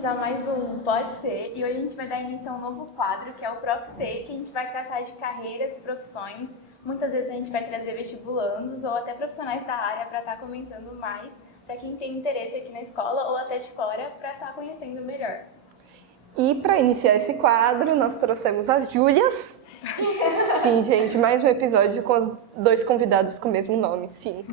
bem-vindos a mais um Pode Ser, e hoje a gente vai dar início a um novo quadro, que é o Prof. Ser, que a gente vai tratar de carreiras e profissões. Muitas vezes a gente vai trazer vestibulandos ou até profissionais da área para estar comentando mais, para quem tem interesse aqui na escola ou até de fora, para estar conhecendo melhor. E para iniciar esse quadro, nós trouxemos as Júlias. Sim, gente, mais um episódio com os dois convidados com o mesmo nome, sim.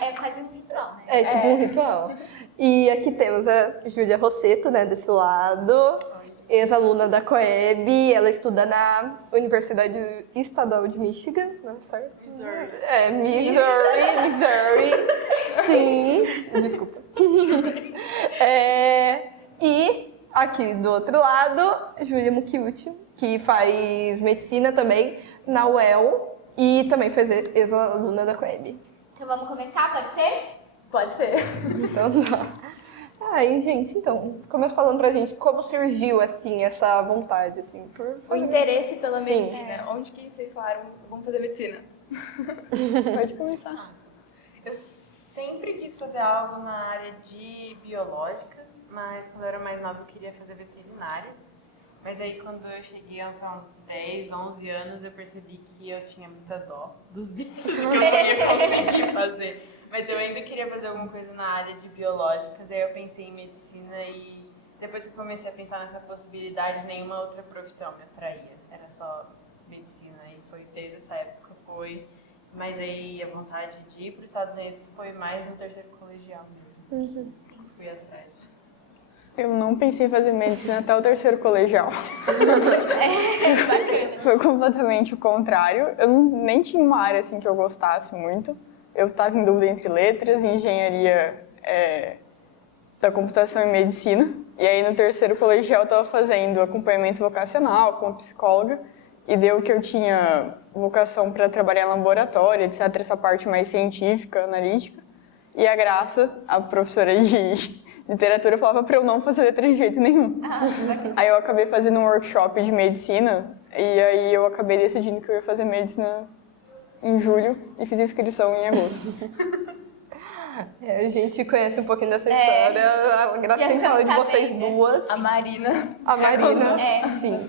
É quase um ritual, né? É tipo um ritual. E aqui temos a Júlia Rosseto, né, desse lado, ex-aluna da Coeb, ela estuda na Universidade Estadual de Michigan, não certo? Missouri. Missouri. Sim, desculpa. E aqui do outro lado, Júlia Mukiuchi, que faz medicina também na UEL e também foi ex-aluna da Coeb. Então vamos começar, pode ser? Pode ser. Então tá. Aí, gente, então, começa falando pra gente como surgiu, assim, essa vontade, assim, O interesse pela Sim. medicina. Onde que vocês falaram, vamos fazer medicina? Pode começar. Eu sempre quis fazer algo na área de biológicas, mas quando eu era mais nova eu queria fazer veterinária. Mas aí quando eu cheguei aos uns 10, 11 anos, eu percebi que eu tinha muita dó dos bichos, que eu não ia conseguir fazer. Mas eu ainda queria fazer alguma coisa na área de biológicas, aí eu pensei em medicina e depois que eu comecei a pensar nessa possibilidade, nenhuma outra profissão me atraía. Era só medicina, e foi desde essa época, mas aí a vontade de ir para os Estados Unidos foi mais no terceiro colegial mesmo. Fui atrás. Eu não pensei em fazer medicina até o terceiro colegial. Foi completamente o contrário. Eu nem tinha uma área assim que eu gostasse muito. Eu estava em dúvida entre letras, engenharia da computação e medicina. E aí no terceiro colegial eu estava fazendo acompanhamento vocacional com uma psicóloga. E deu que eu tinha vocação para trabalhar em laboratório, etc. Essa parte mais científica, analítica. E a Graça, a professora de literatura, falava para eu não fazer letra de jeito nenhum. Aí eu acabei fazendo um workshop de medicina e aí eu acabei decidindo que eu ia fazer medicina em julho e fiz inscrição em agosto. A gente conhece um pouquinho dessa história, a Graça sempre fala de vocês duas. A Marina. A Marina, É. sim.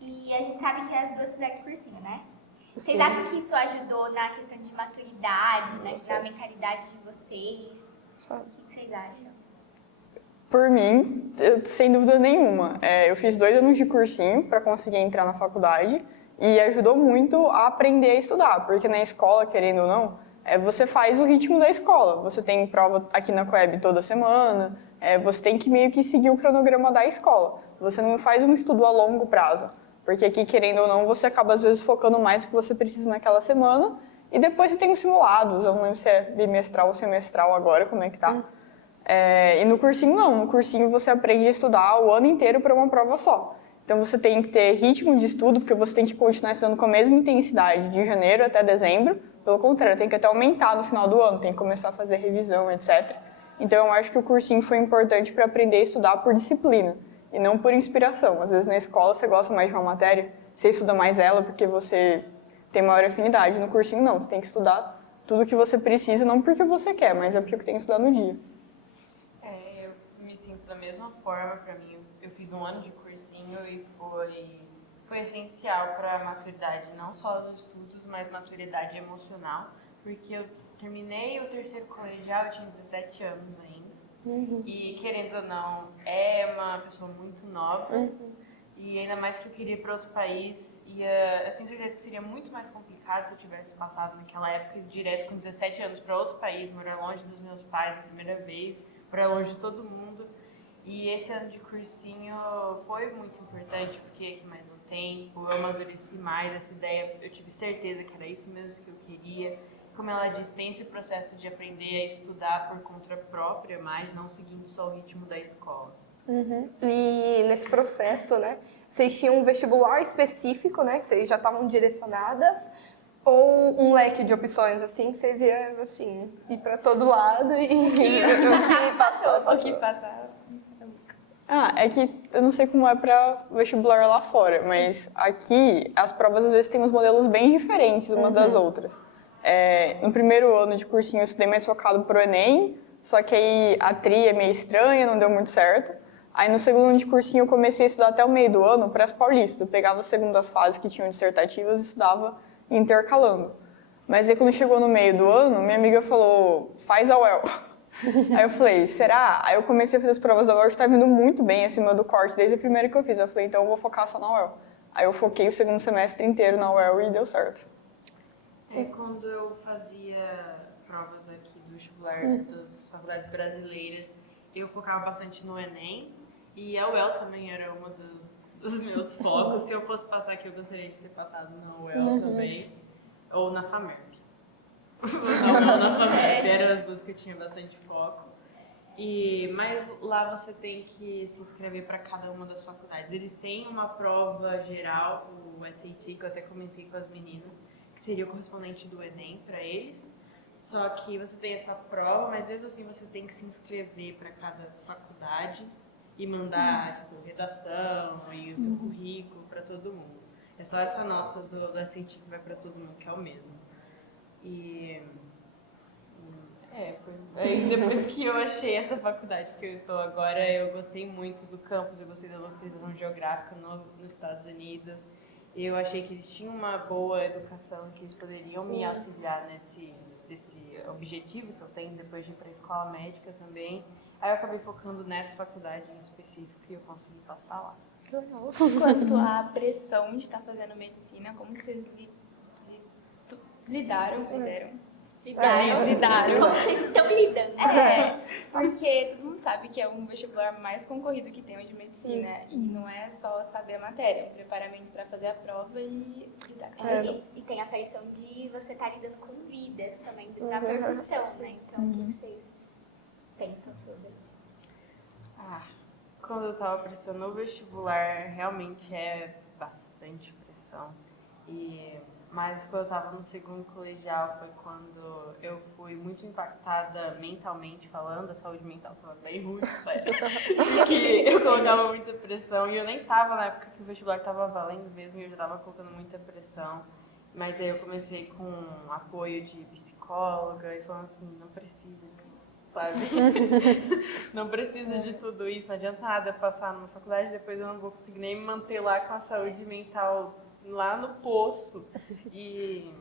E a gente sabe que as duas fizeram cursinho, né? Vocês Sim. acham que isso ajudou na questão de maturidade, né? Na mentalidade de vocês? Sabe? O que vocês acham? Por mim, sem dúvida nenhuma. Eu fiz 2 anos de cursinho para conseguir entrar na faculdade e ajudou muito a aprender a estudar, porque na escola, querendo ou não, você faz o ritmo da escola. Você tem prova aqui na Coeb toda semana, você tem que meio que seguir o cronograma da escola. Você não faz um estudo a longo prazo, porque aqui, querendo ou não, você acaba às vezes focando mais no que você precisa naquela semana e depois você tem os simulados. Eu não lembro se é bimestral ou semestral agora, como é que tá. E no cursinho não, no cursinho você aprende a estudar o ano inteiro para uma prova só. Então você tem que ter ritmo de estudo, porque você tem que continuar estudando com a mesma intensidade de janeiro até dezembro. Pelo contrário, tem que até aumentar no final do ano, tem que começar a fazer revisão, etc. Então eu acho que o cursinho foi importante para aprender a estudar por disciplina e não por inspiração. Às vezes na escola você gosta mais de uma matéria, você estuda mais ela porque você tem maior afinidade. No cursinho não, você tem que estudar tudo o que você precisa, não porque você quer, mas é porque tem que estudar no dia. Eu me sinto da mesma forma. Para mim, eu fiz 1 ano de cursinho e foi essencial para a maturidade, não só dos estudos, mas maturidade emocional, porque eu terminei o terceiro colegial, eu tinha 17 anos ainda, e querendo ou não, é uma pessoa muito nova, e ainda mais que eu queria ir para outro país, eu tenho certeza que seria muito mais complicado se eu tivesse passado naquela época direto com 17 anos para outro país, morar longe dos meus pais a primeira vez, morar longe de todo mundo. E esse ano de cursinho foi muito importante, porque aqui mais um tempo, eu amadureci mais essa ideia, eu tive certeza que era isso mesmo que eu queria. Como ela disse, tem esse processo de aprender a estudar por conta própria, mas não seguindo só o ritmo da escola. E nesse processo, né, vocês tinham um vestibular específico, né, que vocês já estavam direcionadas, ou um leque de opções, assim, que vocês iam, assim, ir para todo lado e O que passava. É que eu não sei como é para vestibular lá fora, mas aqui as provas às vezes têm uns modelos bem diferentes umas das outras. No primeiro ano de cursinho eu estudei mais focado pro Enem, só que aí a tri é meio estranha, não deu muito certo. Aí no segundo ano de cursinho eu comecei a estudar até o meio do ano para as paulistas. Eu pegava as segundas fases que tinham dissertativas e estudava intercalando. Mas aí quando chegou no meio do ano, minha amiga falou, faz a UEL. Aí eu falei, será? Aí eu comecei a fazer as provas da UEL, estava indo muito bem acima do corte desde a primeira que eu fiz. Eu falei, então eu vou focar só na UEL. Aí eu foquei o segundo semestre inteiro na UEL e deu certo. Quando eu fazia provas aqui do vestibular das faculdades brasileiras, eu focava bastante no Enem e a UEL também era uma dos meus focos. Se eu fosse passar aqui, eu gostaria de ter passado na UEL também, ou na FAMERP. Não, na FAMERP, eram as duas que eu tinha bastante foco. Mas lá você tem que se inscrever para cada uma das faculdades. Eles têm uma prova geral, o SAT, que eu até comentei com as meninas, que seria o correspondente do Enem para eles. Só que você tem essa prova, mas mesmo assim você tem que se inscrever para cada faculdade e mandar tipo, redação e o seu currículo para todo mundo. É só essa nota do SAT que vai para todo mundo, que é o mesmo. Aí depois que eu achei essa faculdade que eu estou agora, eu gostei muito do campus, eu gostei da localização geográfica nos Estados Unidos. Eu achei que eles tinham uma boa educação, que eles poderiam me auxiliar nesse objetivo que eu tenho depois de ir para a escola médica também. Aí eu acabei focando nessa faculdade em específico e eu consegui passar lá. Quanto à pressão de estar fazendo medicina, como que vocês lidaram? Lidaram. Como vocês estão lidando? Porque todo mundo sabe que é um vestibular mais concorrido que tem o de medicina. E não é só saber a matéria, é o preparamento para fazer a prova e lidar com ela. E tem a pressão de você estar lidando com vidas também, da profissão, né? Então, o que vocês pensam sobre? Quando eu estava prestando o vestibular, realmente é bastante pressão. Mas quando eu estava no segundo colegial foi quando eu fui muito impactada mentalmente falando, a saúde mental estava bem ruim, porque eu colocava muita pressão e eu nem estava na época que o vestibular estava valendo mesmo e eu já estava colocando muita pressão. Mas aí eu comecei com apoio de psicóloga e falando assim, não precisa disso, sabe? Não precisa de tudo isso, não adianta nada passar numa faculdade, depois eu não vou conseguir nem me manter lá com a saúde mental lá no poço. E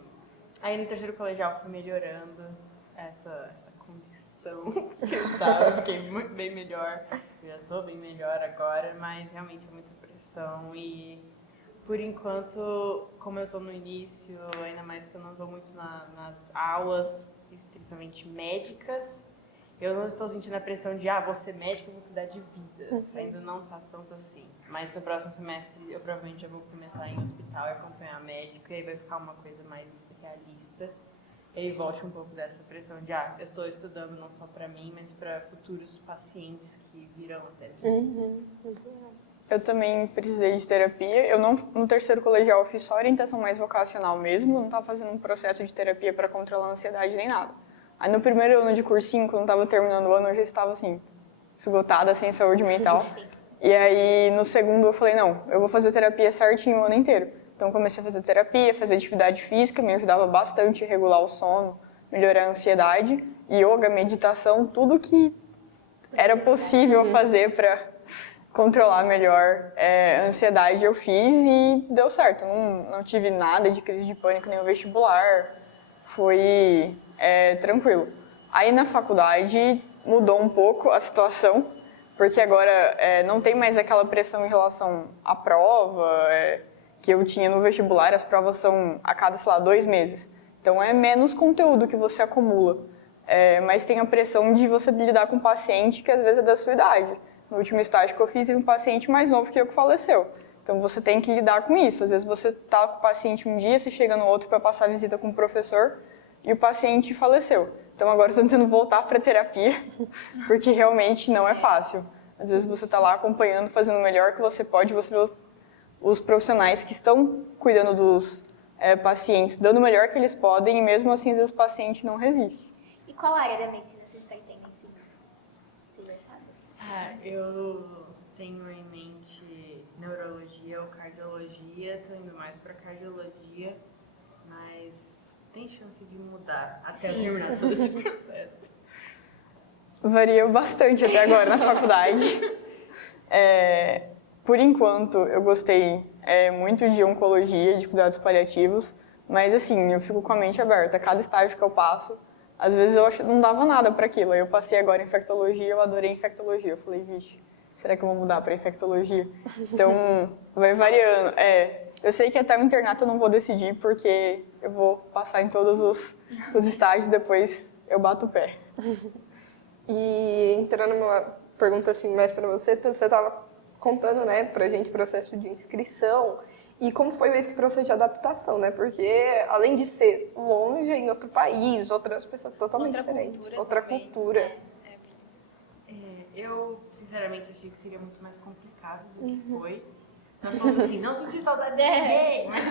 aí no terceiro colegial fui melhorando essa condição que eu estava, fiquei muito bem melhor. Eu já estou bem melhor agora, mas realmente é muita pressão e por enquanto, como eu estou no início, ainda mais que eu não estou muito nas aulas estritamente médicas, eu não estou sentindo a pressão de, vou ser médica, vou cuidar de vidas. Ainda não está tanto assim. Mas no próximo semestre eu provavelmente já vou começar em hospital e acompanhar médico, e aí vai ficar uma coisa mais realista. E aí volte um pouco dessa pressão de, eu estou estudando não só para mim, mas para futuros pacientes que virão até mim. Eu também precisei de terapia. Eu não, no terceiro colegial eu fiz só orientação mais vocacional mesmo, não estava fazendo um processo de terapia para controlar a ansiedade nem nada. Aí no primeiro ano de cursinho, quando eu estava terminando o ano, eu já estava assim, esgotada, sem saúde mental. E aí no segundo eu falei, não, eu vou fazer terapia certinho o ano inteiro. Então comecei a fazer terapia, fazer atividade física, me ajudava bastante a regular o sono, melhorar a ansiedade, yoga, meditação, tudo que era possível fazer para controlar melhor a ansiedade eu fiz e deu certo. Não tive nada de crise de pânico nem no vestibular, foi tranquilo. Aí na faculdade mudou um pouco a situação, porque agora não tem mais aquela pressão em relação à prova que eu tinha no vestibular, as provas são a cada, 2 meses. Então é menos conteúdo que você acumula, mas tem a pressão de você lidar com um paciente que às vezes é da sua idade. No último estágio que eu fiz, um paciente mais novo que eu que faleceu. Então você tem que lidar com isso. Às vezes você está com o paciente um dia, você chega no outro para passar visita com o professor e o paciente faleceu. Então agora eu estou tentando voltar para a terapia, porque realmente não é fácil. Às vezes você está lá acompanhando, fazendo o melhor que você pode, você vê os profissionais que estão cuidando dos pacientes, dando o melhor que eles podem, e mesmo assim às vezes o paciente não resiste. E qual área da medicina vocês pretendem seguir? Você já sabe? Eu tenho em mente neurologia ou cardiologia, estou indo mais para cardiologia, mas tem chance de mudar até eu terminar todo esse processo. Varia bastante até agora na faculdade. Por enquanto, eu gostei muito de oncologia, de cuidados paliativos, mas assim, eu fico com a mente aberta. Cada estágio que eu passo, às vezes eu acho que não dava nada para aquilo. Aí eu passei agora em infectologia, eu adorei infectologia. Eu falei, vixe, será que eu vou mudar para infectologia? Então, vai variando. Eu sei que até o internato eu não vou decidir, porque eu vou passar em todos os estágios, depois eu bato o pé. E entrando numa pergunta assim mais para você, você estava contando, né, pra gente o processo de inscrição e como foi esse processo de adaptação, né? Porque além de ser longe, em outro país, outras pessoas totalmente diferentes, outra cultura. Eu, sinceramente, achei que seria muito mais complicado do que foi. Não falando assim, não senti saudade de ninguém, mas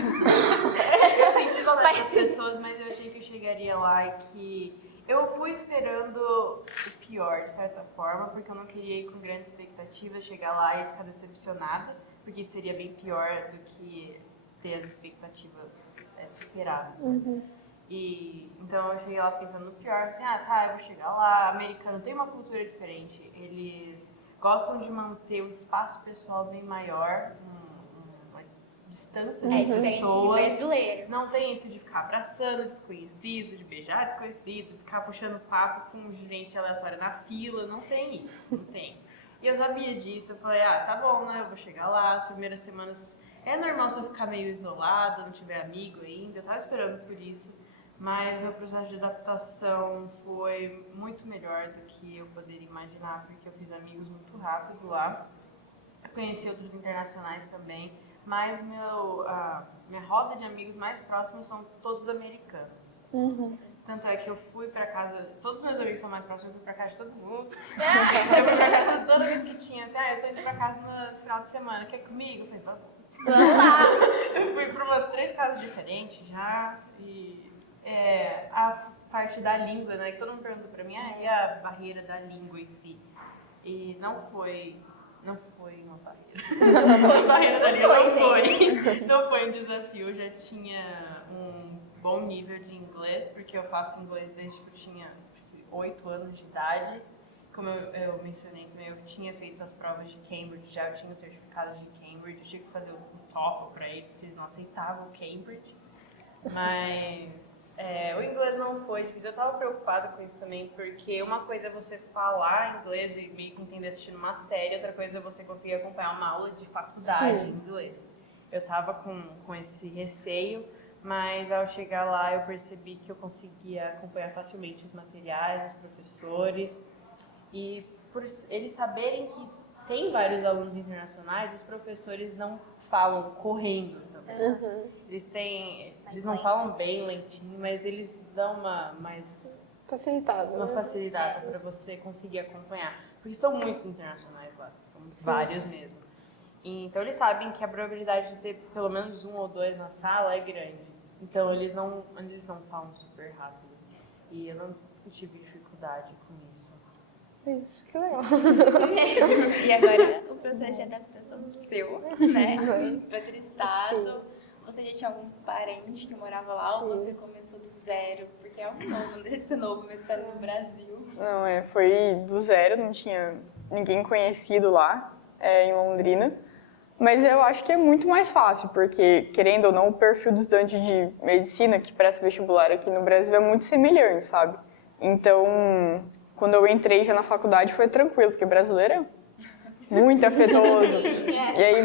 eu senti saudade das pessoas, mas eu achei que eu chegaria lá e que eu fui esperando o pior, de certa forma, porque eu não queria ir com grandes expectativas, chegar lá e ficar decepcionada, porque seria bem pior do que ter as expectativas superadas. Né? E então eu cheguei lá pensando no pior, assim, eu vou chegar lá, americano tem uma cultura diferente, eles gostam de manter o espaço pessoal bem maior, uma distância das pessoas. Brasileiro. Não tem isso de ficar abraçando desconhecido, de beijar desconhecido, ficar puxando papo com gente aleatória na fila, não tem isso, não tem. E eu sabia disso, eu falei, tá bom, né, eu vou chegar lá, as primeiras semanas é normal se eu ficar meio isolada, não tiver amigo ainda, eu tava esperando por isso. Mas meu processo de adaptação foi muito melhor do que eu poderia imaginar, porque eu fiz amigos muito rápido lá. Eu conheci outros internacionais também, mas minha roda de amigos mais próximos são todos americanos. Tanto é que eu fui pra casa, todos os meus amigos são mais próximos, eu fui pra casa de todo mundo. Eu fui pra casa toda vez que tinha, assim, eu tô indo pra casa no final de semana, quer comigo? Eu falei, vamos lá. Eu fui pra umas 3 casas diferentes já, e a parte da língua, né, que todo mundo pergunta pra mim, e a barreira da língua em si. E não foi uma barreira. A barreira da língua não foi um desafio, eu já tinha um bom nível de inglês, porque eu faço inglês desde que eu tinha 8 anos de idade. Como eu mencionei também, eu tinha feito as provas de Cambridge, eu tinha o certificado de Cambridge, eu tinha que fazer um TOEFL para eles, porque eles não aceitavam o Cambridge. Mas o inglês não foi difícil. Eu estava preocupada com isso também, porque uma coisa é você falar inglês e meio que entender assistindo uma série, outra coisa é você conseguir acompanhar uma aula de faculdade em inglês. Eu estava com esse receio, mas ao chegar lá eu percebi que eu conseguia acompanhar facilmente os materiais, os professores. E por eles saberem que tem vários alunos internacionais, os professores não falam correndo também. Eles não falam bem lentinho, mas eles dão uma facilitada para você conseguir acompanhar. Porque são muitos internacionais lá, são vários mesmo. E, então eles sabem que a probabilidade de ter pelo menos 1 ou 2 na sala é grande. Então eles não falam super rápido. E eu não tive dificuldade com isso. Isso, que legal. E agora o processo de adaptação seu, né? Outro estado. Sim. Você já tinha algum parente que morava lá ou você começou do zero? Porque é algo novo, né? Ser novo, mas está no Brasil. Não, foi do zero, não tinha ninguém conhecido lá, em Londrina. Mas eu acho que é muito mais fácil, porque, querendo ou não, o perfil do estudante de medicina que presta vestibular aqui no Brasil é muito semelhante, sabe? Então, quando eu entrei já na faculdade foi tranquilo, porque brasileiro é muito afetoso. E aí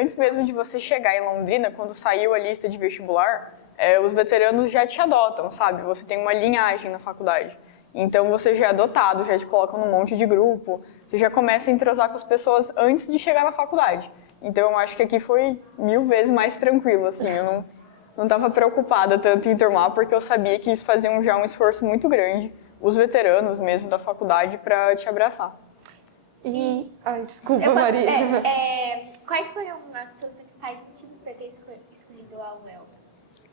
antes mesmo de você chegar em Londrina, quando saiu a lista de vestibular, os veteranos já te adotam, sabe? Você tem uma linhagem na faculdade. Então você já é adotado, já te colocam num monte de grupo, você já começa a entrosar com as pessoas antes de chegar na faculdade. Então eu acho que aqui foi 1000 vezes mais tranquilo, assim, eu não estava preocupada tanto em turmar, porque eu sabia que eles faziam já um esforço muito grande, os veteranos mesmo da faculdade, para te abraçar. Desculpa, Maria. Quais foram os seus principais motivos para ter escolhido a UEL?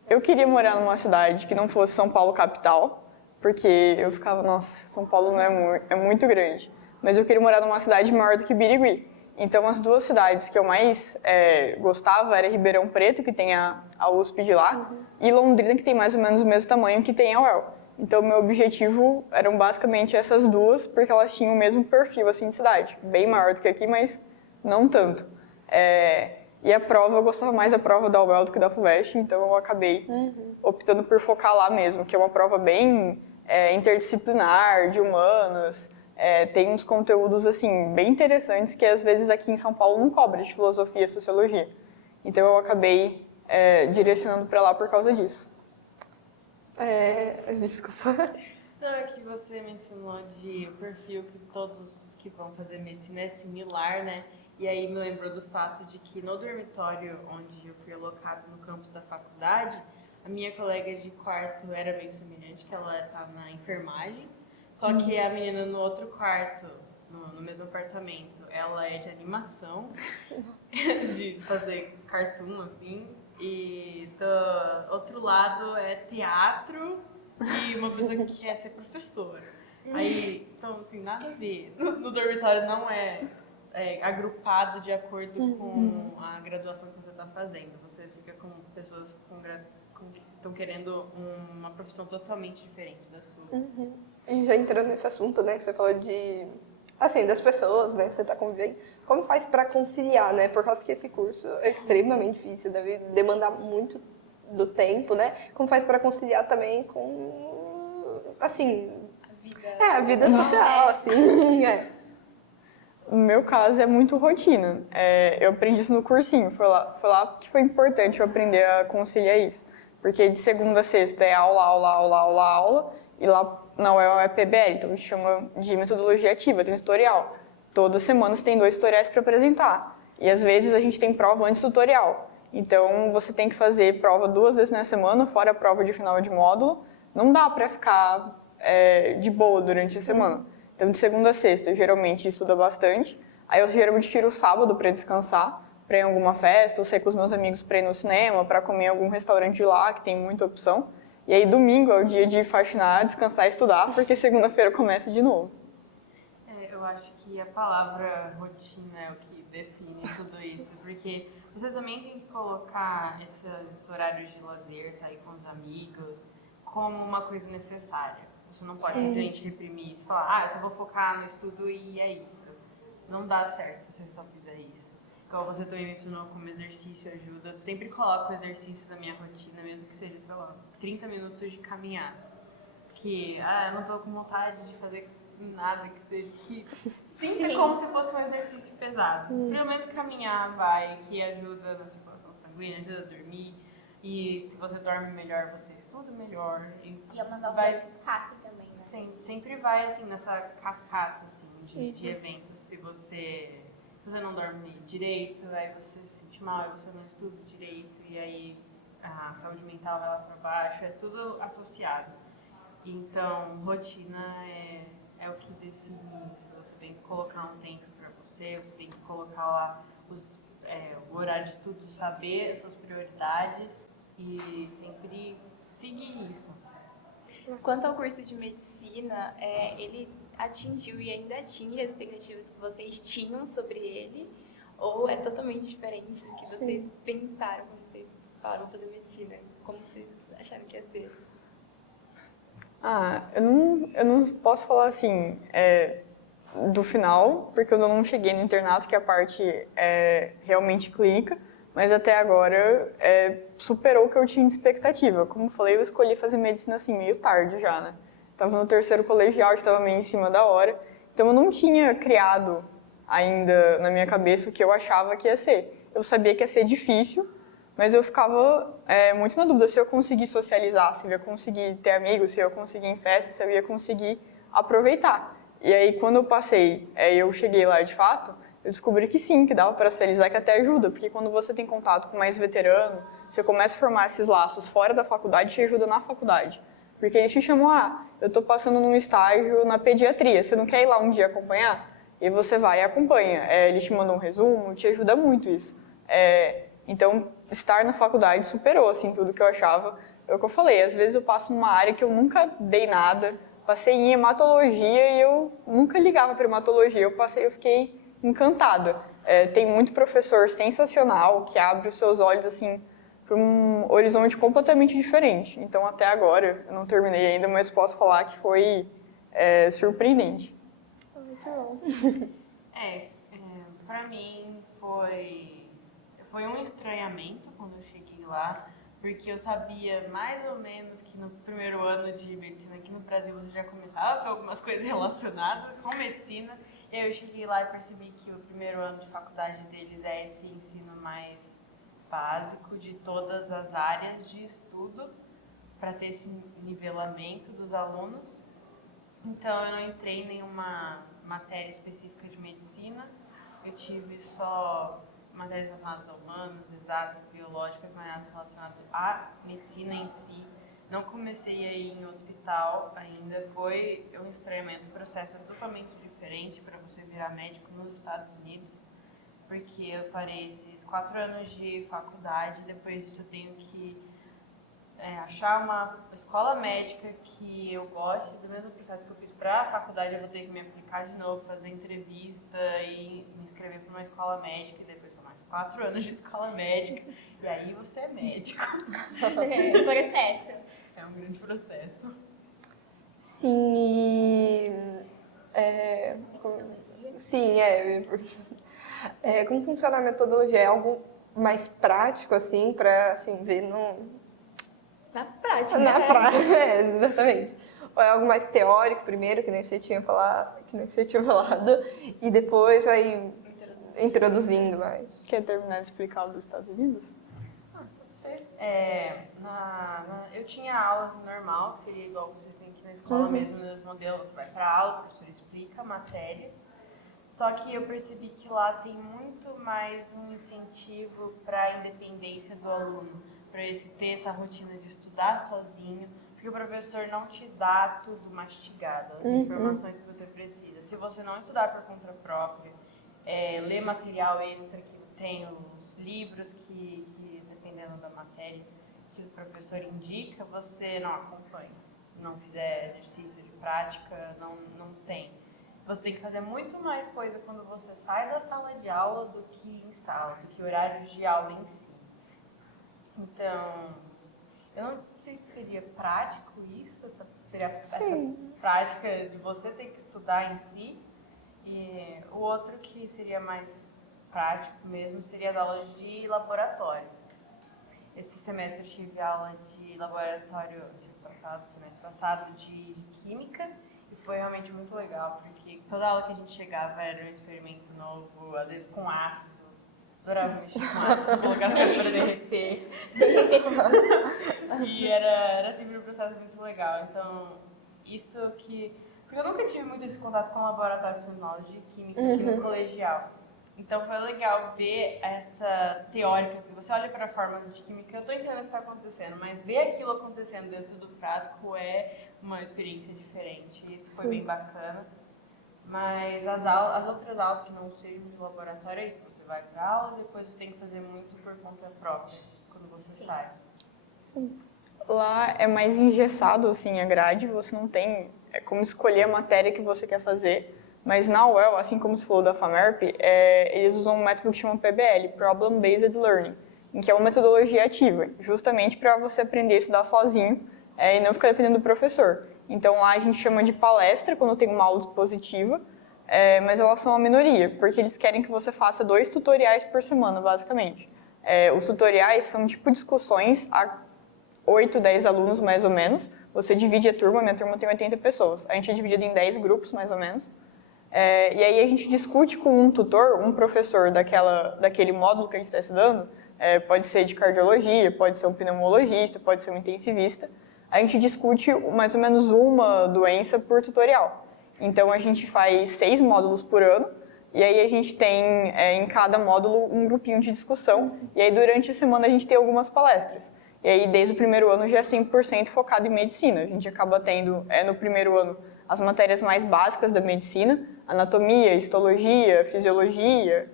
Eu queria morar numa cidade que não fosse São Paulo capital, porque eu ficava, nossa, São Paulo não é muito grande. Mas eu queria morar numa cidade maior do que Birigui. Então, as 2 cidades que eu mais gostava era Ribeirão Preto, que tem a USP de lá, e Londrina, que tem mais ou menos o mesmo tamanho que tem a UEL. Então, meu objetivo eram basicamente essas duas, porque elas tinham o mesmo perfil, assim, de cidade. Bem maior do que aqui, mas não tanto. E a prova, eu gostava mais da prova da UEL do que da FUVEST, então eu acabei optando por focar lá mesmo, que é uma prova bem interdisciplinar, de humanas, tem uns conteúdos, assim, bem interessantes que às vezes aqui em São Paulo não cobra, de filosofia e sociologia. Então eu acabei direcionando para lá por causa disso. Desculpa. Não, é que você mencionou de o perfil que todos que vão fazer medicina é similar, né? E aí me lembrou do fato de que no dormitório onde eu fui alocada no campus da faculdade, a minha colega de quarto era bem semelhante, que ela estava na enfermagem, só que a menina no outro quarto, no mesmo apartamento, ela é de animação, de fazer cartoon, assim, e do outro lado é teatro e uma pessoa que quer ser professora. Aí, então, assim, nada a ver. No dormitório não é agrupado de acordo com a graduação que você está fazendo. Você fica com pessoas que estão querendo uma profissão totalmente diferente da sua. E já entrando nesse assunto, né, que você falou assim, das pessoas, né, que você está convivendo, como faz para conciliar, né, por causa que esse curso é extremamente difícil, deve demandar muito do tempo, né, como faz para conciliar também com, assim, a vida social, assim, No meu caso, é muito rotina. Eu aprendi isso no cursinho, foi lá que foi importante eu aprender a conciliar isso. Porque de segunda a sexta é aula, aula, aula, aula, aula, e lá na UEL é PBL, então a gente chama de metodologia ativa, tem tutorial. Toda semana você tem 2 tutoriais para apresentar. E às vezes a gente tem prova antes do tutorial. Então você tem que fazer prova 2 vezes na semana, fora a prova de final de módulo. Não dá para ficar de boa durante a semana. Então de segunda a sexta eu geralmente estudo bastante. Aí eu geralmente tiro o sábado para descansar, para ir em alguma festa, ou sair com os meus amigos para ir no cinema, para comer em algum restaurante de lá, que tem muita opção. E aí domingo é o dia de faxinar, descansar e estudar, porque segunda-feira começa de novo. Eu acho que a palavra rotina é o que define tudo isso, porque você também tem que colocar esses horários de lazer, sair com os amigos, como uma coisa necessária. Você não pode simplesmente reprimir isso, falar, eu só vou focar no estudo e é isso. Não dá certo se você só fizer isso. Igual você também mencionou como exercício ajuda, eu sempre coloco o exercício na minha rotina, mesmo que seja, sei lá, 30 minutos de caminhada. Que, eu não tô com vontade de fazer nada que seja que sinta como se fosse um exercício pesado. Pelo menos caminhar vai, que ajuda na circulação sanguínea, ajuda a dormir. E se você dorme melhor, você estuda melhor. E é uma válvula de escape também, né? Sempre vai, assim, nessa cascata, assim, de eventos. Se você não dorme direito, aí você se sente mal, aí você não estuda direito, e aí a saúde mental vai lá para baixo, é tudo associado. Então, rotina é o que define isso. Você tem que colocar um tempo para você tem que colocar lá o horário de estudo, saber as suas prioridades e sempre seguir isso. Quanto ao curso de medicina, ele atingiu e ainda atinge as expectativas que vocês tinham sobre ele? Ou é totalmente diferente do que vocês pensaram quando vocês falaram fazer medicina? Como vocês acharam que ia ser? Eu não posso falar assim do final, porque eu não cheguei no internato, que a parte é realmente clínica, mas até agora superou o que eu tinha de expectativa. Como eu falei, eu escolhi fazer medicina assim, meio tarde já, né? Estava no terceiro colegial, estava meio em cima da hora, então eu não tinha criado ainda na minha cabeça o que eu achava que ia ser. Eu sabia que ia ser difícil, mas eu ficava muito na dúvida se eu conseguir socializar, se eu ia conseguir ter amigos, se eu ia conseguir ir em festa, se eu ia conseguir aproveitar. E aí, quando eu passei, eu cheguei lá de fato, eu descobri que sim, que dava para socializar, que até ajuda, porque quando você tem contato com mais veterano, você começa a formar esses laços fora da faculdade, te ajuda na faculdade. Porque eles te chamam, eu estou passando num estágio na pediatria, você não quer ir lá um dia acompanhar? E você vai e acompanha. Eles te mandam um resumo, te ajuda muito isso. Então, estar na faculdade superou assim, tudo que eu achava. É o que eu falei, às vezes eu passo numa área que eu nunca dei nada, passei em hematologia e eu nunca ligava para hematologia, eu fiquei encantada. Tem muito professor sensacional que abre os seus olhos assim um horizonte completamente diferente. Então, até agora, eu não terminei ainda, mas posso falar que foi surpreendente. Pra mim foi um estranhamento quando eu cheguei lá, porque eu sabia mais ou menos que no primeiro ano de medicina aqui no Brasil você já começava a ver algumas coisas relacionadas com medicina. E aí eu cheguei lá e percebi que o primeiro ano de faculdade deles é esse ensino mais básico de todas as áreas de estudo, para ter esse nivelamento dos alunos. Então eu não entrei em nenhuma matéria específica de medicina, eu tive só matérias relacionadas a humanos, exatas, biológicas, mas nada relacionado à medicina em si. Não comecei a ir em hospital ainda, foi um estranhamento, o processo é totalmente diferente para você virar médico nos Estados Unidos, porque eu parei esses 4 anos de faculdade, depois disso eu tenho que achar uma escola médica que eu goste, do mesmo processo que eu fiz para a faculdade, eu vou ter que me aplicar de novo, fazer entrevista e me inscrever para uma escola médica, e depois são mais 4 anos de escola médica, e aí você é médico. Processo. É um grande processo. Sim, como funciona a metodologia? É algo mais prático, assim, para assim, ver Na prática. na né? prática, exatamente. Ou é algo mais teórico primeiro, que nem você tinha falado, e depois aí introduzindo mais. Quer terminar de explicar o dos Estados Unidos? Pode ser. Eu tinha aulas normal, que seria igual vocês têm aqui na escola mesmo, nos modelos, você vai para aula, o professor explica a matéria. Só que eu percebi que lá tem muito mais um incentivo para a independência do aluno, para ele ter essa rotina de estudar sozinho, porque o professor não te dá tudo mastigado, as informações que você precisa. Se você não estudar por conta própria, ler material extra que tem os livros que dependendo da matéria que o professor indica, você não acompanha. Não fizer exercício de prática, não tem. Você tem que fazer muito mais coisa quando você sai da sala de aula do que em sala, do que horários de aula em si. Então, eu não sei se seria prático isso, essa prática de você ter que estudar em si. E o outro que seria mais prático mesmo seria as aulas de laboratório. Esse semestre eu tive aula de laboratório, semestre passado, de química, e foi realmente muito legal, porque toda aula que a gente chegava era um experimento novo, às vezes com ácido. Adorava mexer com ácido, colocar as coisas para derreter. E era sempre um processo muito legal. Então, isso que... Porque eu nunca tive muito esse contato com o laboratório fazendo aulas de química aqui no colegial. Então, foi legal ver essa teórica. Se você olha para a fórmula de química, eu estou entendendo o que está acontecendo, mas ver aquilo acontecendo dentro do frasco é uma experiência diferente. Isso foi bem bacana. Mas as outras aulas que não sejam de laboratório é isso. Você vai para a aula e depois você tem que fazer muito por conta própria, quando você sai. Sim. Lá é mais engessado, assim, a grade. Você não tem como escolher a matéria que você quer fazer. Mas na UEL, assim como se falou da FAMERP, eles usam um método que chama PBL, Problem Based Learning, em que é uma metodologia ativa, justamente para você aprender a estudar sozinho e não ficar dependendo do professor. Então lá a gente chama de palestra quando tem uma aula expositiva, mas elas são a minoria, porque eles querem que você faça 2 tutoriais por semana, basicamente. Os tutoriais são tipo discussões a 8, 10 alunos mais ou menos. Você divide a turma, minha turma tem 80 pessoas. A gente é dividido em 10 grupos mais ou menos. E aí a gente discute com um tutor, um professor daquele módulo que a gente está estudando, pode ser de cardiologia, pode ser um pneumologista, pode ser um intensivista. A gente discute mais ou menos uma doença por tutorial. Então a gente faz 6 módulos por ano, e aí a gente tem em cada módulo um grupinho de discussão, e aí durante a semana a gente tem algumas palestras. E aí desde o primeiro ano já é 100% focado em medicina. A gente acaba tendo no primeiro ano as matérias mais básicas da medicina, anatomia, histologia, fisiologia,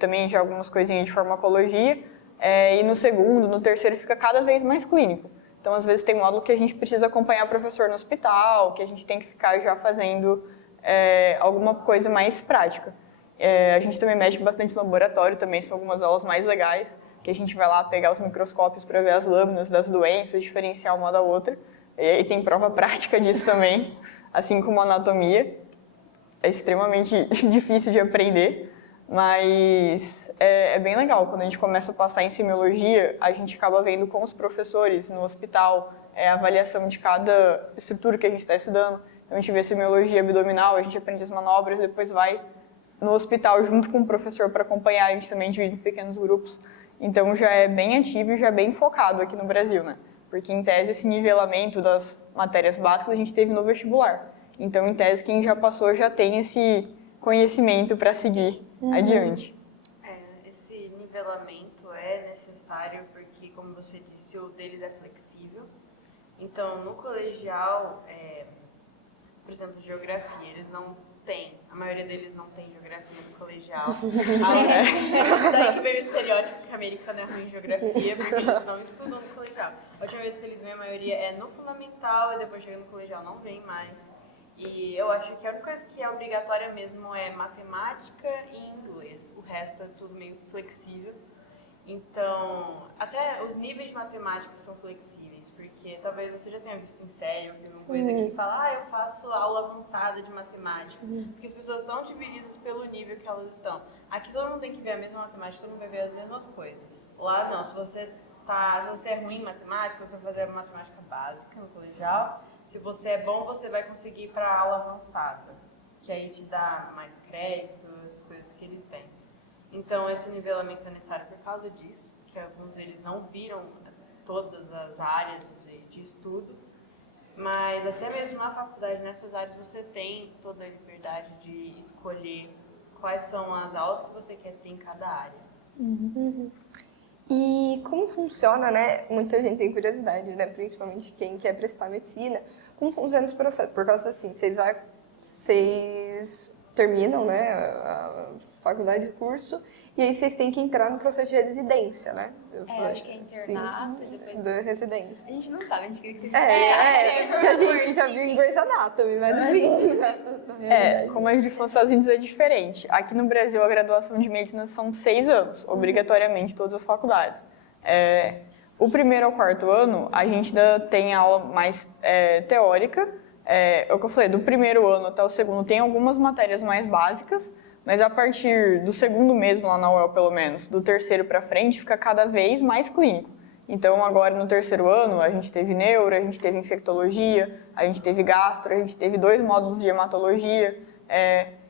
também já algumas coisinhas de farmacologia, e no segundo, no terceiro fica cada vez mais clínico. Então, às vezes tem módulo que a gente precisa acompanhar o professor no hospital, que a gente tem que ficar já fazendo alguma coisa mais prática. A gente também mexe bastante no laboratório, também são algumas aulas mais legais, que a gente vai lá pegar os microscópios para ver as lâminas das doenças, diferenciar uma da outra. E aí tem prova prática disso também, assim como a anatomia. É extremamente difícil de aprender, mas é bem legal. Quando a gente começa a passar em semiologia, a gente acaba vendo com os professores no hospital a avaliação de cada estrutura que a gente está estudando. Então a gente vê semiologia abdominal, a gente aprende as manobras, depois vai no hospital junto com o professor para acompanhar, a gente também divide em pequenos grupos. Então já é bem ativo e já é bem focado aqui no Brasil, né? Porque em tese esse nivelamento das matérias básicas a gente teve no vestibular. Então, em tese, quem já passou já tem esse conhecimento para seguir adiante. Esse nivelamento é necessário porque, como você disse, o deles é flexível. Então, no colegial, por exemplo, geografia, eles não têm, a maioria deles não tem geografia no colegial. Daí que veio o estereótipo que americano é ruim em geografia, porque eles não estudam no colegial. A última vez que eles vêm, a maioria é no fundamental e depois chega no colegial, não vem mais. E eu acho que a única coisa que é obrigatória mesmo é matemática e inglês. O resto é tudo meio flexível. Então, até os níveis de matemática são flexíveis, porque talvez você já tenha visto em série, ou alguma coisa que fala, eu faço aula avançada de matemática. Porque as pessoas são divididas pelo nível que elas estão. Aqui todo mundo tem que ver a mesma matemática, todo mundo vai ver as mesmas coisas. Lá não, se você é ruim em matemática, você vai fazer a matemática básica no colegial. Se você é bom, você vai conseguir ir para a aula avançada, que aí te dá mais crédito, essas coisas que eles têm. Então, esse nivelamento é necessário por causa disso, que alguns deles não viram todas as áreas de estudo, mas até mesmo na faculdade, nessas áreas, você tem toda a liberdade de escolher quais são as aulas que você quer ter em cada área. E como funciona, né? Muita gente tem curiosidade, né? Principalmente quem quer prestar medicina. Como funciona esse processo? Por causa assim, vocês terminam, né, a faculdade, o curso, e aí vocês têm que entrar no processo de residência, né? Acho que é internato e depois... Da residência. A gente não sabe, a gente queria que vocês... Que a gente já viu em Grey's Anatomy, mas enfim, né? Como a gente falou, nos Estados Unidos é diferente. Aqui no Brasil, a graduação de medicina são 6 anos, obrigatoriamente, todas as faculdades. O primeiro ao quarto ano, a gente ainda tem aula mais teórica. É o que eu falei, do primeiro ano até o segundo tem algumas matérias mais básicas, mas a partir do segundo mesmo, lá na UEL pelo menos, do terceiro para frente, fica cada vez mais clínico. Então, agora no terceiro ano, a gente teve neuro, a gente teve infectologia, a gente teve gastro, a gente teve 2 módulos de hematologia.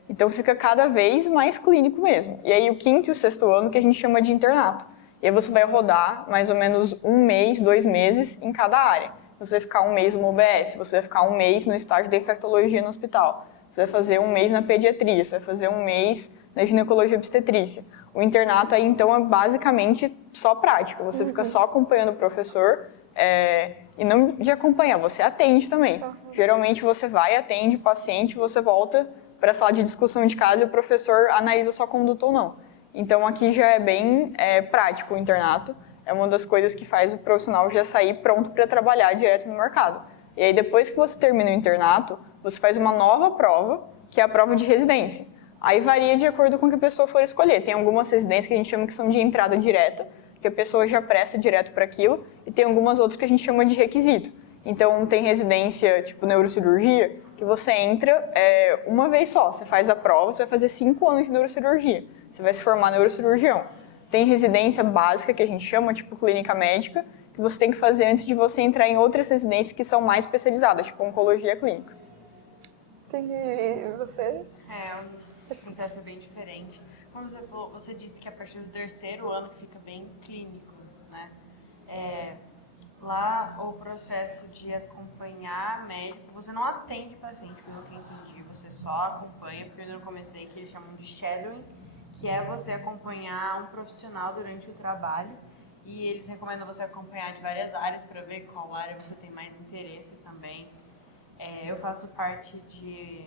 Então, fica cada vez mais clínico mesmo. E aí, o quinto e o sexto ano, que a gente chama de internato. E aí, você vai rodar mais ou menos 1 mês, 2 meses em cada área. Você vai ficar 1 mês no UBS, você vai ficar 1 mês no estágio da infectologia no hospital. Você vai fazer 1 mês na pediatria, você vai fazer 1 mês na ginecologia e obstetrícia. O internato aí, então, é basicamente só prática. Você fica só acompanhando o professor e não de acompanhar, você atende também. Geralmente, você vai, atende o paciente, você volta para a sala de discussão de casa e o professor analisa sua conduta ou não. Então, aqui já é bem prático o internato. É uma das coisas que faz o profissional já sair pronto para trabalhar direto no mercado. E aí, depois que você termina o internato, você faz uma nova prova, que é a prova de residência. Aí varia de acordo com o que a pessoa for escolher. Tem algumas residências que a gente chama que são de entrada direta, que a pessoa já presta direto para aquilo, e tem algumas outras que a gente chama de requisito. Então, tem residência, tipo neurocirurgia, que você entra uma vez só. Você faz a prova, você vai fazer 5 anos de neurocirurgia. Você vai se formar neurocirurgião. Tem residência básica, que a gente chama, tipo clínica médica, que você tem que fazer antes de você entrar em outras residências que são mais especializadas, tipo oncologia clínica. E você? O processo é bem diferente. Como você falou, você disse que a partir do terceiro ano fica bem clínico, né? Lá, o processo de acompanhar médico, você não atende paciente, pelo que eu entendi, você só acompanha, porque eu ainda não comecei, que eles chamam de shadowing, que é você acompanhar um profissional durante o trabalho, e eles recomendam você acompanhar de várias áreas para ver qual área você tem mais interesse também. Eu faço parte de,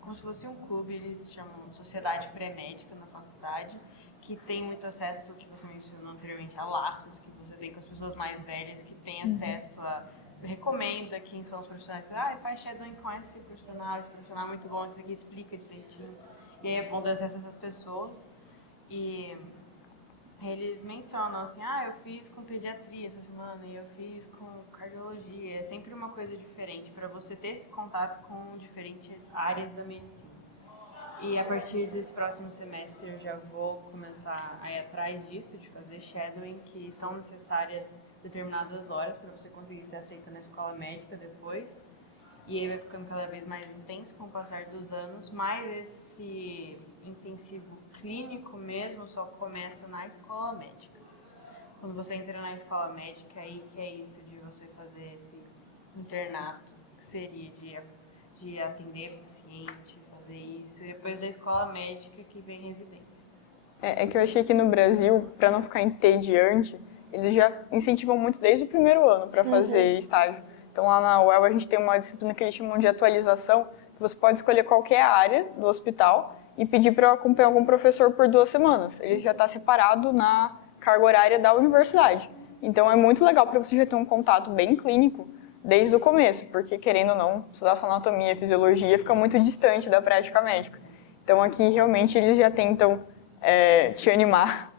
como se fosse um clube, eles chamam de Sociedade Pré-Médica na faculdade, que tem muito acesso, que você mencionou anteriormente, a laços, que você tem com as pessoas mais velhas, que têm acesso a... Recomenda quem são os profissionais. Faz shadowing com esse profissional é muito bom, esse aqui explica direitinho. E aí é bom ter acesso a essas pessoas. E eles mencionam assim, eu fiz com pediatria essa semana e eu fiz com cardiologia. É sempre uma coisa diferente para você ter esse contato com diferentes áreas da medicina. E a partir desse próximo semestre eu já vou começar a ir atrás disso, de fazer shadowing, que são necessárias determinadas horas para você conseguir ser aceita na escola médica depois. E aí vai ficando cada vez mais intenso com o passar dos anos, mas esse intensivo clínico mesmo só começa na escola médica. Quando você entra na escola médica, aí que é isso de você fazer esse internato, que seria de atender paciente, fazer isso, e depois da escola médica que vem residência. É que eu achei que no Brasil, para não ficar entediante, eles já incentivam muito desde o primeiro ano para fazer estágio. Então lá na UEL a gente tem uma disciplina que eles chamam de atualização, que você pode escolher qualquer área do hospital e pedir para acompanhar algum professor por 2 semanas. Ele já está separado na carga horária da universidade. Então é muito legal para você já ter um contato bem clínico desde o começo, porque querendo ou não, estudar sua anatomia e fisiologia fica muito distante da prática médica. Então aqui realmente eles já tentam te animar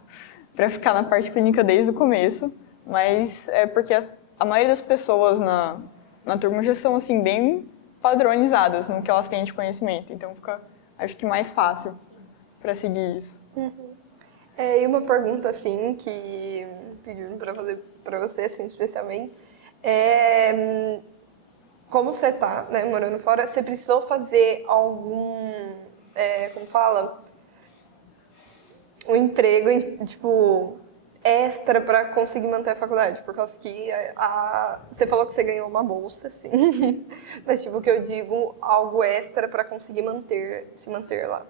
para ficar na parte clínica desde o começo, mas é porque a maioria das pessoas na turma já são assim bem padronizadas no que elas têm de conhecimento, então fica, acho que mais fácil para seguir isso. E uma pergunta assim que pediram para fazer para você, assim, especialmente, como você tá, né, morando fora, você precisou fazer algum, como fala, um emprego, tipo, extra para conseguir manter a faculdade? Por causa que você falou que você ganhou uma bolsa, sim, mas tipo, que eu digo, algo extra para conseguir se manter lá.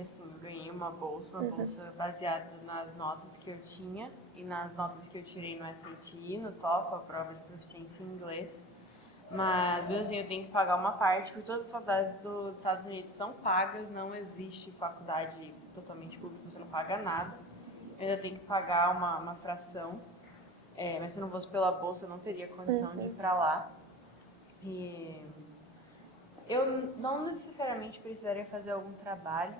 Assim, eu ganhei uma bolsa baseada nas notas que eu tinha e nas notas que eu tirei no SAT, no TOEFL, a prova de proficiência em inglês. Mas, mesmo assim, eu tenho que pagar uma parte, porque todas as faculdades dos Estados Unidos são pagas, não existe faculdade totalmente pública, você não paga nada. Eu ainda tenho que pagar uma fração, mas se não fosse pela bolsa, eu não teria condição de ir para lá. E eu não necessariamente precisaria fazer algum trabalho,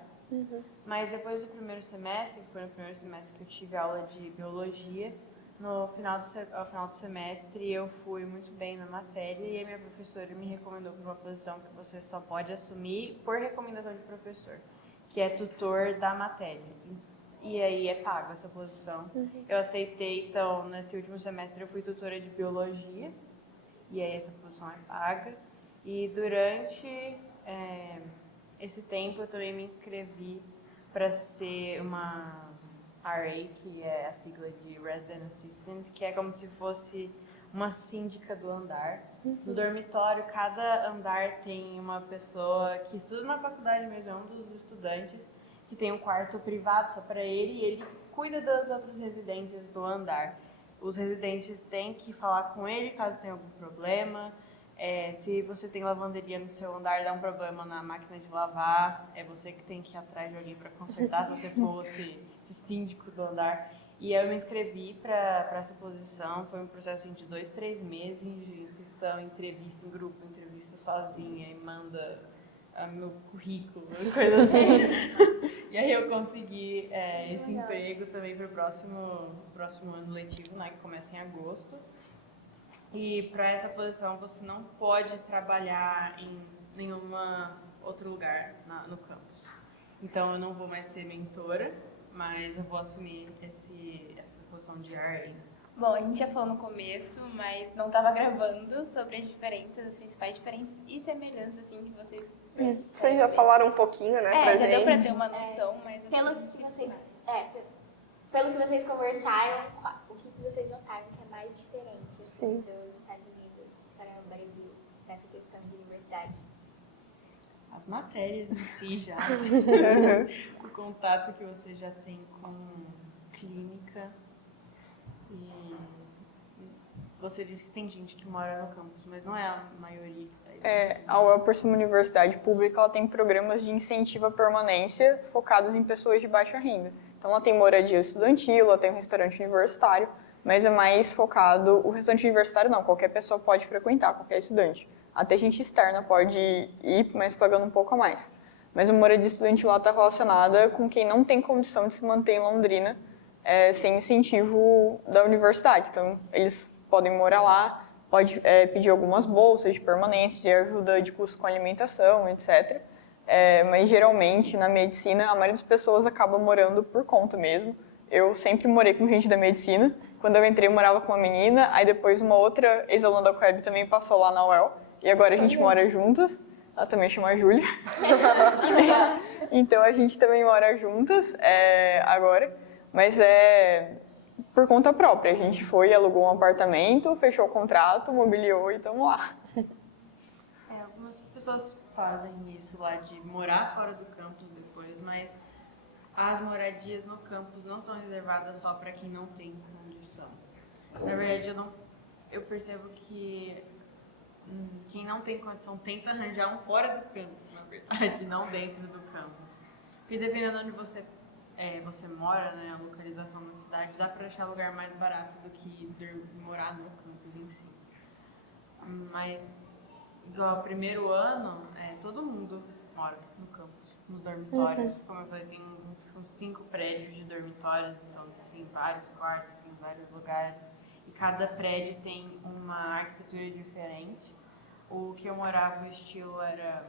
mas depois do primeiro semestre, que foi no primeiro semestre que eu tive aula de biologia, ao final do semestre eu fui muito bem na matéria e a minha professora me recomendou para uma posição que você só pode assumir por recomendação de professor, que é tutor da matéria. E aí é pago essa posição. Eu aceitei, então, nesse último semestre eu fui tutora de biologia, e aí essa posição é paga. E durante esse tempo eu também me inscrevi para ser uma RA, que é a sigla de Resident Assistant, que é como se fosse uma síndica do andar. No dormitório, cada andar tem uma pessoa que estuda na faculdade mesmo, é um dos estudantes, que tem um quarto privado só para ele e ele cuida das outras residências do andar. Os residentes têm que falar com ele caso tenha algum problema. Se você tem lavanderia no seu andar, dá um problema na máquina de lavar, é você que tem que ir atrás de alguém para consertar, se você fosse esse síndico do andar. E eu me inscrevi para essa posição, foi um processo de 2, 3 meses de inscrição, entrevista em grupo, entrevista sozinha, e manda meu currículo, coisa assim. E aí eu consegui esse emprego também para o próximo ano letivo, né, que começa em agosto. E para essa posição você não pode trabalhar em nenhum outro lugar no campus. Então eu não vou mais ser mentora, mas eu vou assumir essa posição de RA. Bom, a gente já falou no começo, mas não estava gravando sobre as diferenças, as principais diferenças e semelhanças assim, que vocês Vocês já falaram um pouquinho, né, pra já gente. deu pra ter uma noção, mas... Pelo que vocês conversaram, o que vocês notaram que é mais diferente assim, dos Estados Unidos para o Brasil nessa questão de universidade? As matérias em si já, o contato que você já tem com clínica. E você disse que tem gente que mora no campus, mas não é a maioria que está aí. A UEL, por ser uma universidade pública, ela tem programas de incentivo à permanência focados em pessoas de baixa renda. Então ela tem moradia estudantil, ela tem um restaurante universitário, mas é mais focado... O restaurante universitário não, qualquer pessoa pode frequentar, qualquer estudante. Até gente externa pode ir, mas pagando um pouco a mais. mas a moradia estudantil lá está relacionada com quem não tem condição de se manter em Londrina sem incentivo da universidade. Então, eles podem morar lá, pode pedir algumas bolsas de permanência, de ajuda de custo com alimentação, etc. Mas geralmente na medicina a maioria das pessoas acaba morando por conta mesmo. Eu sempre morei com gente da medicina. Quando eu entrei eu morava com uma menina, aí depois uma outra ex-aluna da Coeb também passou lá na UEL e agora a gente mora juntas. Ela também chama Júlia. Então a gente também mora juntas agora, mas por conta própria. A gente foi, alugou um apartamento, fechou o contrato, mobiliou e estamos lá. Algumas pessoas fazem isso lá de morar fora do campus depois, mas as moradias no campus não são reservadas só para quem não tem condição. Na verdade, eu percebo que quem não tem condição tenta arranjar um fora do campus, na verdade, não dentro do campus. Porque dependendo de onde você mora, né, a localização da cidade, dá para achar lugar mais barato do que morar no campus em si. Mas, igual primeiro ano, todo mundo mora no campus, nos dormitórios. Como eu falei, tem uns 5 prédios de dormitórios, então tem vários quartos, tem vários lugares. E cada prédio tem uma arquitetura diferente. O que eu morava, o estilo era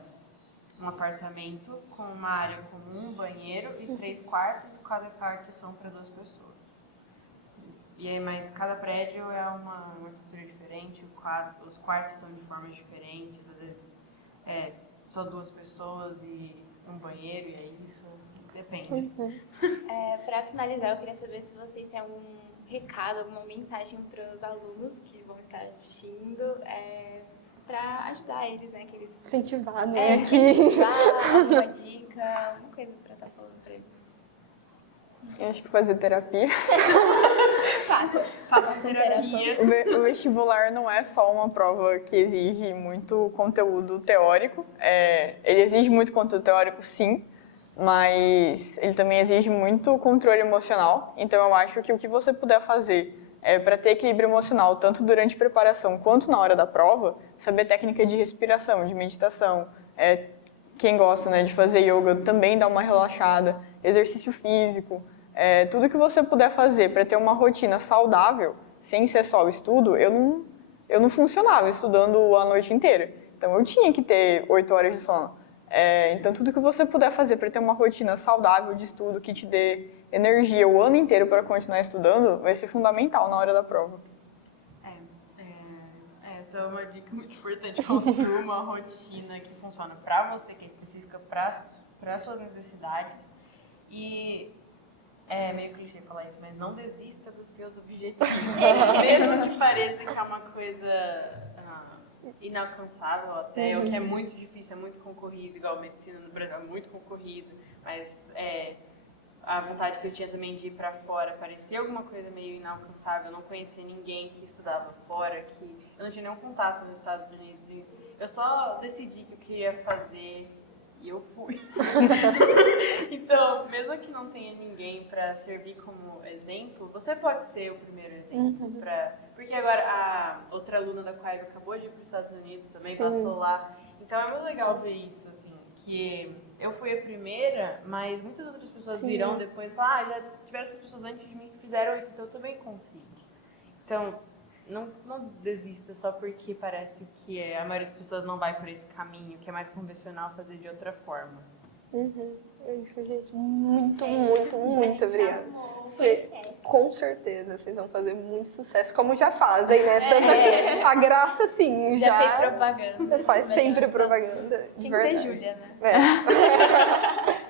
um apartamento com uma área comum, um banheiro e 3 quartos, e cada quarto são para 2 pessoas. E aí, mas cada prédio é uma arquitetura diferente, os quartos são de formas diferentes, às vezes só 2 pessoas e um banheiro, e é isso, depende. Para finalizar, eu queria saber se vocês têm algum recado, alguma mensagem para os alunos que vão estar assistindo, para ajudar eles, né? Que eles Incentivar, né? incentivar, alguma dica, alguma coisa para estar falando para eles. Eu acho que fazer terapia. Faça terapia. O vestibular não é só uma prova que exige muito conteúdo teórico. Ele exige muito conteúdo teórico, sim, mas ele também exige muito controle emocional. Então, eu acho que o que você puder fazer para ter equilíbrio emocional, tanto durante a preparação quanto na hora da prova, saber técnica de respiração, de meditação. Quem gosta, né, de fazer yoga também dá uma relaxada, exercício físico. Tudo que você puder fazer para ter uma rotina saudável, sem ser só o estudo, eu não funcionava estudando a noite inteira. Então, eu tinha que ter 8 horas de sono. Então, tudo que você puder fazer para ter uma rotina saudável de estudo, que te dê energia o ano inteiro para continuar estudando, vai ser fundamental na hora da prova. Essa é uma dica muito importante. Construa uma rotina que funciona para você, que é específica para suas necessidades. E é meio clichê falar isso, mas não desista dos seus objetivos. Mesmo que pareça que é uma coisa inalcançável até, ou que é muito difícil, é muito concorrido, igual a medicina no Brasil é muito concorrido, mas a vontade que eu tinha também de ir para fora parecia alguma coisa meio inalcançável. Eu não conhecia ninguém que estudava fora, que eu não tinha nenhum contato nos Estados Unidos. E eu só decidi que eu queria fazer e eu fui. Então, mesmo que não tenha ninguém para servir como exemplo, você pode ser o primeiro exemplo. Porque agora a outra aluna da Coeb acabou de ir para os Estados Unidos também, passou lá. Então é muito legal ver isso, assim, que eu fui a primeira, mas muitas outras pessoas virão depois e falam, já tiveram essas pessoas antes de mim que fizeram isso, então eu também consigo. Então, não desista só porque parece que a maioria das pessoas não vai por esse caminho, que é mais convencional fazer de outra forma. É isso, gente. Muito obrigada. Com certeza, vocês vão fazer muito sucesso, como já fazem, né? Tanto a Graça, assim, Já fez propaganda. faz sempre propaganda. Tem que ser Júlia, né?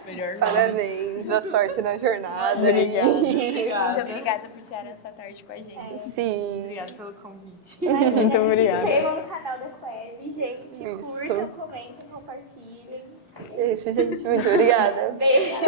Melhor Parabéns, boa sorte na jornada. Obrigada. Muito obrigada por tirar essa tarde com a gente. Sim. Obrigada pelo convite. Muito obrigada. Se inscrevam no canal da Coeb, gente. Isso. Curtam, comentem, compartilhem. É isso, gente. Muito obrigada. Beijo.